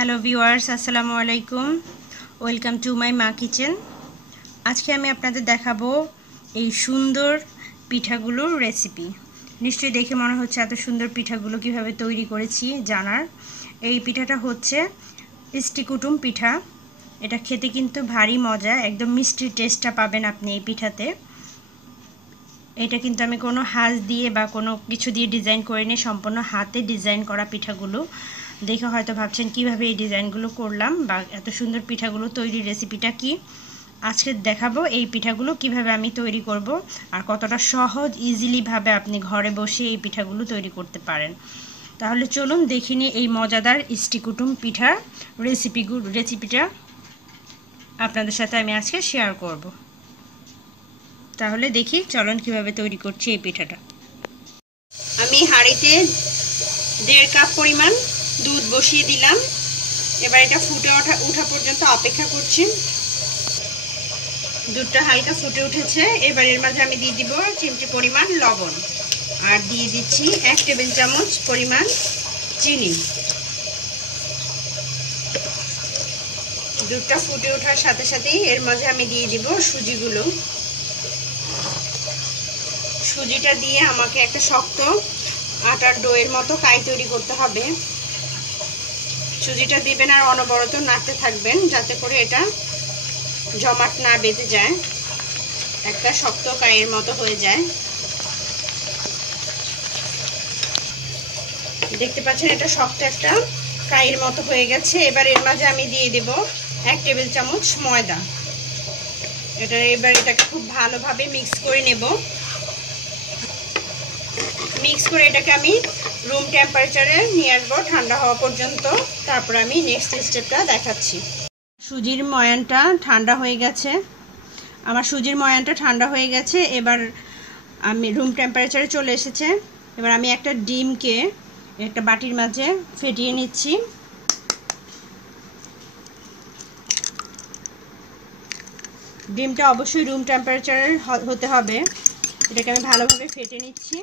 Hello viewers, আসসালামু আলাইকুম। Welcome to my মা কিচেন। আজকে আমি আপনাদের দেখাবো এই সুন্দর পিঠাগুলোর রেসিপি। নিশ্চয়ই দেখে মনে হচ্ছে এত সুন্দর পিঠাগুলো কিভাবে তৈরি করেছি জানার। এই পিঠাটা হচ্ছে ইষ্টিকুটুম পিঠা। এটা খেতে কিন্তু ভারী মজা, একদম মিষ্টি টেস্টটা পাবেন আপনি এই পিঠাতে। এটা কিন্তু আমি কোনো হাঁস দিয়ে বা কোনো কিছু দিয়ে ডিজাইন করিনি, সম্পূর্ণ হাতে ডিজাইন করা পিঠাগুলো। দেখে হয়তো ভাবছেন কিভাবে এই ডিজাইনগুলো করলাম বা এত সুন্দর পিঠাগুলো তৈরির রেসিপিটা কি। আজকে দেখাবো এই পিঠাগুলো কিভাবে আমি তৈরি করব আর কতটা সহজ ইজিলিভাবে আপনি ঘরে বসে এই পিঠাগুলো তৈরি করতে পারেন। তাহলে চলুন দেখিনি এই মজাদার ইষ্টিকুটুম পিঠার রেসিপিটা আপনাদের সাথে আমি আজকে শেয়ার করব। তাহলে দেখি চলুন কিভাবে তৈরি করছি এই পিঠাটা। আমি হাঁড়িতে 1.5 কাপ পরিমাণ দুধ বসিয়ে দিলাম। এবার এটা ফুটে ওঠা পর্যন্ত অপেক্ষা করছি। দুধটা হালকা ফুটে উঠেছে। এবার এর মাঝে আমি দিয়ে দিব চিমটি পরিমাণ লবণ আর দিয়ে দিচ্ছি 1 টেবিল চামচ পরিমাণ চিনি। দুধটা ফুটে ওঠার সাথে সাথেই এর মাঝে আমি দিয়ে দিব সুজিগুলো। সুজিটা দিয়ে আমাকে একটা শক্ত আটার ডোয়ের মতো কাই তৈরি করতে হবে। সুজিটা দিবেন আর অনবরত নাড়তে থাকবেন যাতে করে এটা জমাট না বেঁধে যায়, একটা শক্ত কাইয়ের মতো হয়ে যায়। দেখতে পাচ্ছেন এটা শক্ত একটা কাইয়ের মতো হয়ে গেছে। এবার এর মাঝে আমি দিয়ে দেব 1 টেবিল চামচ ময়দা। এবার এটাকে খুব ভালোভাবে মিক্স করে নেব। মিক্স করে এটাকে আমি রুম টেম্পারেচারে নিয়ে আসবো ঠান্ডা হওয়া পর্যন্ত। তারপর আমি নেক্সট স্টেপটা দেখাচ্ছি। সুজির ময়ানটা ঠান্ডা হয়ে গেছে। আমার সুজির ময়ানটা ঠান্ডা হয়ে গেছে। এবার আমি রুম টেম্পারেচারে চলে এসেছে। এবার আমি একটা ডিমকে একটা বাটির মাঝে ফেটিয়ে নিচ্ছি। ডিমটা অবশ্যই রুম টেম্পারেচারের হতে হবে। এটাকে আমি ভালোভাবে ফেটে নিচ্ছি।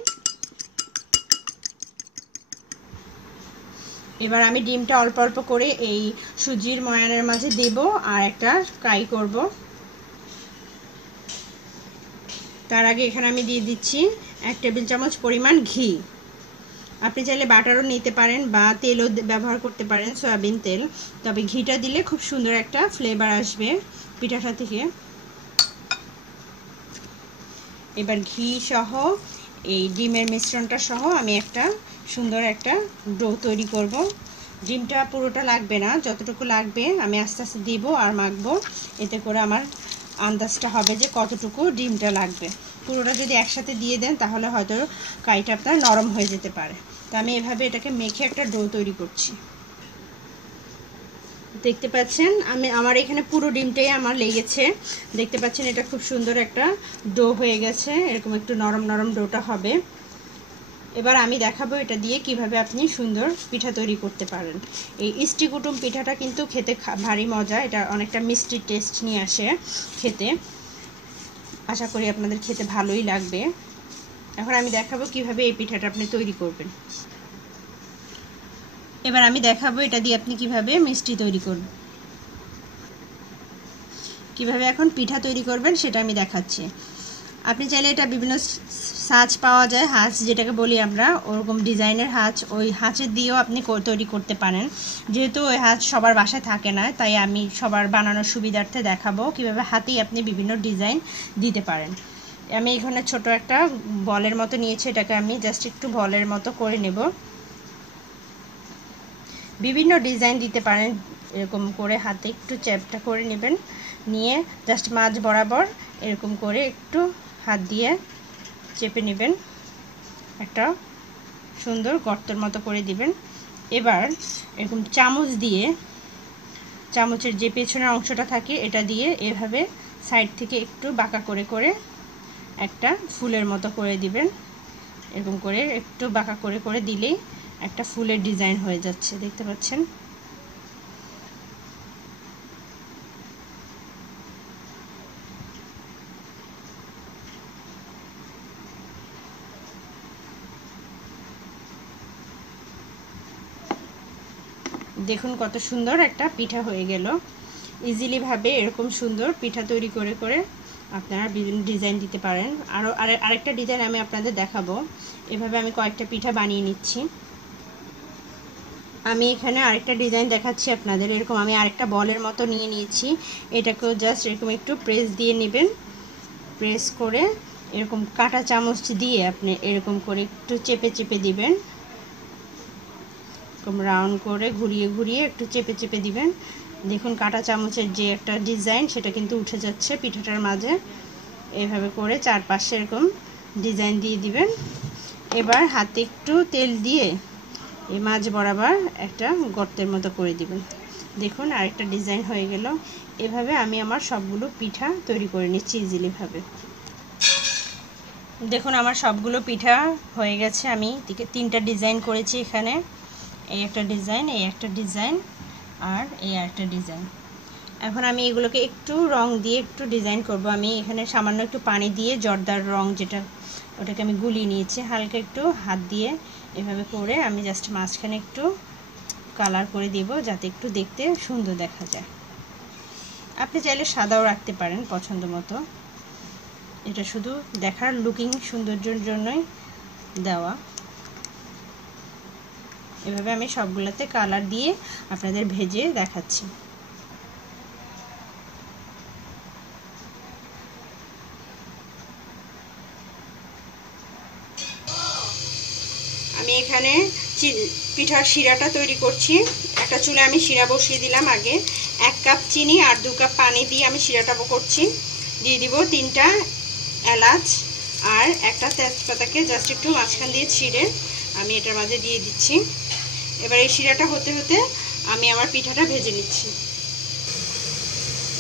এবার আমি ডিমটা অল্প অল্প করে এই সুজির ময়ানের মাঝে দেব আর একটা ফ্রাই করব। তার আগে এখানে আমি দিয়ে দিচ্ছি 1 টেবিল চামচ পরিমাণ ঘি। আপনি চাইলে বাটারও নিতে পারেন বা তেলও ব্যবহার করতে পারেন, সয়াবিন তেল। তবে ঘিটা দিলে খুব সুন্দর একটা ফ্লেভার আসবে পিঠাটা থেকে। এবার ঘি সহ এই ডিমের মিশ্রণটা সহ আমি একটা সুন্দর একটা ডো তৈরি করব। ডিমটা পুরোটা লাগবে না, যতটুকু লাগবে আমি আস্তে আস্তে দিব আর মাখবো। এতে করে আমার আন্দাজটা হবে যে কতটুকু ডিমটা লাগবে। পুরোটা যদি একসাথে দিয়ে দেন তাহলে হয়তো কাইটা আপনার নরম হয়ে যেতে পারে। তো আমি এভাবে এটাকে মেখে একটা ডো তৈরি করছি। দেখতে পাচ্ছেন আমার এখানে পুরো ডিমটাই আমার লেগেছে। দেখতে পাচ্ছেন এটা খুব সুন্দর একটা ডো হয়ে গেছে। এরকম একটু নরম নরম ডোটা হবে। এবার আমি দেখাবো এটা দিয়ে কিভাবে আপনি সুন্দর পিঠা তৈরি করতে পারেন। এই ইষ্টিকুটুম পিঠাটা কিন্তু খেতে ভারী মজা। এটা অনেকটা মিষ্টি টেস্ট নিয়ে আসে খেতে। আশা করি আপনাদের খেতে ভালোই লাগবে। এখন আমি দেখাবো কিভাবে এই পিঠাটা আপনি তৈরি করবেন। এবার আমি দেখাবো এটা দিয়ে আপনি কিভাবে মিষ্টি তৈরি করবেন, কিভাবে এখন পিঠা তৈরি করবেন সেটা আমি দেখাচ্ছি। আপনি চাইলে এটা বিভিন্ন সাজ পাওয়া যায়, হাঁচ যেটাকে বলি আমরা, ওরকম ডিজাইনের হাঁচ, ওই হাঁচের দিয়েও আপনি তৈরি করতে পারেন। যেহেতু ওই হাঁচ সবার বাসায় থাকে না, তাই আমি সবার বানানোর সুবিধার্থে দেখাবো কিভাবে হাতেই আপনি বিভিন্ন ডিজাইন দিতে পারেন। আমি এখানে ছোট একটা বলের মতো নিয়েছি, এটাকে আমি জাস্ট একটু বলের মতো করে নেব। বিভিন্ন ডিজাইন দিতে পারেন। এরকম করে হাতে একটু চ্যাপটা করে নেবেন, নিয়ে জাস্ট মাঝ বরাবর এরকম করে একটু হাত দিয়ে চেপে নেবেন, একটা সুন্দর গর্তের মতো করে দিবেন। এবার এরকম চামচ দিয়ে, চামচের যে পেছনের অংশটা থাকে এটা দিয়ে এভাবে সাইড থেকে একটু বাঁকা করে করে একটা ফুলের মতো করে দিবেন। এরকম করে একটু বাঁকা করে করে দিলেই একটা ফুলের ডিজাইন হয়ে যাচ্ছে। দেখতে পাচ্ছেন। দেখুন কত সুন্দর একটা পিঠা হয়ে গেল। ইজিলি ভাবে এরকম সুন্দর পিঠা তৈরি করে করে আপনারা বিভিন্ন ডিজাইন দিতে পারেন। আরেকটা ডিজাইন আমি আপনাদের দেখাবো। এভাবে আমি কয়েকটা পিঠা বানিয়ে নিচ্ছি। আমি এখানে আরেকটা ডিজাইন দেখাচ্ছি আপনাদের। এরকম আমি আরেকটা বলের মতো নিয়ে নিয়েছি। এটাকেও জাস্ট এরকম একটু প্রেস দিয়ে নেবেন। প্রেস করে এরকম কাঁটা চামচ দিয়ে আপনি এরকম করে একটু চেপে চেপে দিবেন। এরকম রাউন্ড করে ঘুরিয়ে ঘুরিয়ে একটু চেপে চেপে দিবেন। দেখুন কাঁটা চামচের যে একটা ডিজাইন সেটা কিন্তু উঠে যাচ্ছে পিঠাটার মাঝে। এইভাবে করে চারপাশে এরকম ডিজাইন দিয়ে দিবেন। এবার হাতে একটু তেল দিয়ে এই মাঝ বরাবর একটা গর্তের মতো করে দিবেন। দেখুন আরেকটা ডিজাইন হয়ে গেল। এভাবে আমি আমার সবগুলো পিঠা তৈরি করে নিচ্ছি ইজিলি ভাবে। দেখুন আমার সবগুলো পিঠা হয়ে গেছে। আমি তিনটা ডিজাইন করেছি এখানে। এই একটা ডিজাইন, এই একটা ডিজাইন, আর এই একটা ডিজাইন। এখন আমি এগুলোকে একটু রং দিয়ে একটু ডিজাইন করব। আমি এখানে সামান্য একটু পানি দিয়ে জর্দার রং যেটা, ওটাকে আমি গুলিয়ে নিয়েছি হালকা একটু হাত দিয়ে। এভাবে করে আমি জাস্ট মাঝখানে একটু কালার করে দিব যাতে একটু দেখতে সুন্দর দেখা যায়। আপনি চাইলে সাদাও রাখতে পারেন পছন্দ মতো। এটা শুধু দেখার লুকিং সৌন্দর্যের জন্যই দেওয়া। এভাবে আমি সবগুলোতে কালার দিয়ে আপনাদের ভেজে দেখাচ্ছি। আমি এখানে পিঠার শিরাটা তৈরি করছি। একটা চুলে আমি শিরা বসিয়ে দিলাম আগে। 1 কাপ চিনি আর 2 কাপ পানি দিয়ে আমি শিরাটা করছি। দিয়ে দিব 3টা এলাচ আর একটা তেজপাতাকে জাস্ট একটু মাঝখান দিয়ে ছিঁড়ে আমি এটার মাঝে দিয়ে দিচ্ছি। এবার এই শিরাটা হতে হতে আমি আমার পিঠাটা ভেজে নিচ্ছি।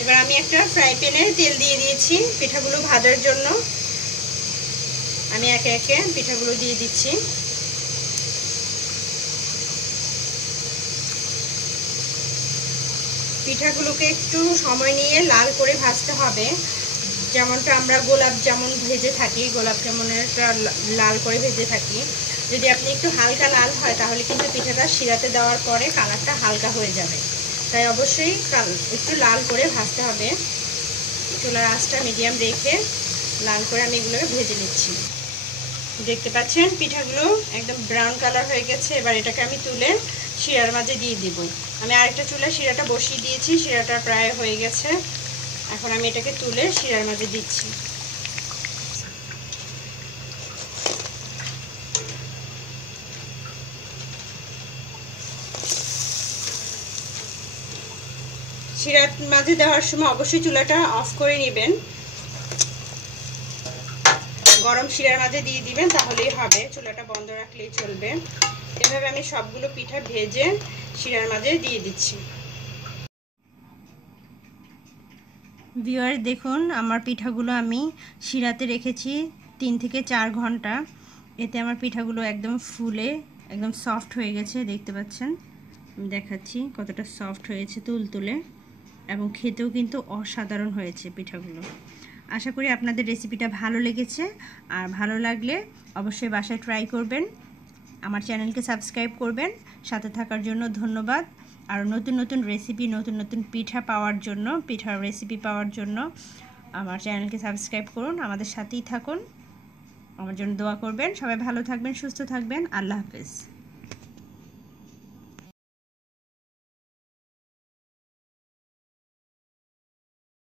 এবার আমি একটা ফ্রাই প্যানে তেল দিয়ে দিয়েছি পিঠাগুলো ভাজার জন্য। আমি একে একে পিঠাগুলো দিয়ে দিচ্ছি। পিঠাগুলোকে একটু সময় নিয়ে লাল করে ভাজতে হবে, যেমনটা আমরা গোলাপ জামুন ভেজে থাকি, গোলাপ জামুনেরটা লাল করে ভেজে থাকি। যদি আপনি একটু হালকা লাল হয় তাহলে কিন্তু পিঠাটা শিরাতে দেওয়ার পরে কালারটা হালকা হয়ে যাবে। তাই অবশ্যই একটু লাল করে ভাজতে হবে। চুলার আঁচটা মিডিয়াম রেখে লাল করে আমি এগুলোকে ভেজে নিচ্ছি। দেখতে পাচ্ছেন পিঠাগুলো একদম ব্রাউন কালার হয়ে গেছে। এবার এটাকে আমি তুলে শিরার মাঝে দিয়ে দিব। আমি আরেকটা চুলা শিরাটা বসিয়ে দিয়েছি, শিরাটা প্রায় হয়ে গেছে। এখন আমি এটাকে তুলে শিরার মাঝে দিচ্ছি। শিরার মাঝে দেওয়ার সময় অবশ্যই চুলাটা অফ করে নেবেন। গরম শিরার মাঝে দিয়ে দিবেন, তাহলেই হবে। চুলাটা বন্ধ রাখলেই চলবে। এভাবে আমি সবগুলো পিঠা ভেজে শিরার মাঝে দিয়ে দিচ্ছি। ভিউয়ার দেখুন আমার পিঠাগুলো আমি শিরাতে রেখেছি 3 থেকে 4 ঘন্টা। এতে আমার পিঠাগুলো একদম ফুলে একদম সফট হয়ে গেছে। দেখতে পাচ্ছেন, আমি দেখাচ্ছি কতটা সফট হয়েছে তুলতুলে, এবং খেতেও কিন্তু অসাধারণ হয়েছে পিঠাগুলো। আশা করি আপনাদের রেসিপিটা ভালো লেগেছে। আর ভালো লাগলে অবশ্যই বাসায় ট্রাই করবেন। আমার চ্যানেলকে সাবস্ক্রাইব করবেন। সাথে থাকার জন্য ধন্যবাদ। আর নতুন নতুন রেসিপি, নতুন নতুন পিঠা পাওয়ার জন্য, পিঠার রেসিপি পাওয়ার জন্য আমার চ্যানেলকে সাবস্ক্রাইব করুন। আমাদের সাথেই থাকুন। আমার জন্য দোয়া করবেন। সবাই ভালো থাকবেন, সুস্থ থাকবেন। আল্লাহ হাফেজ।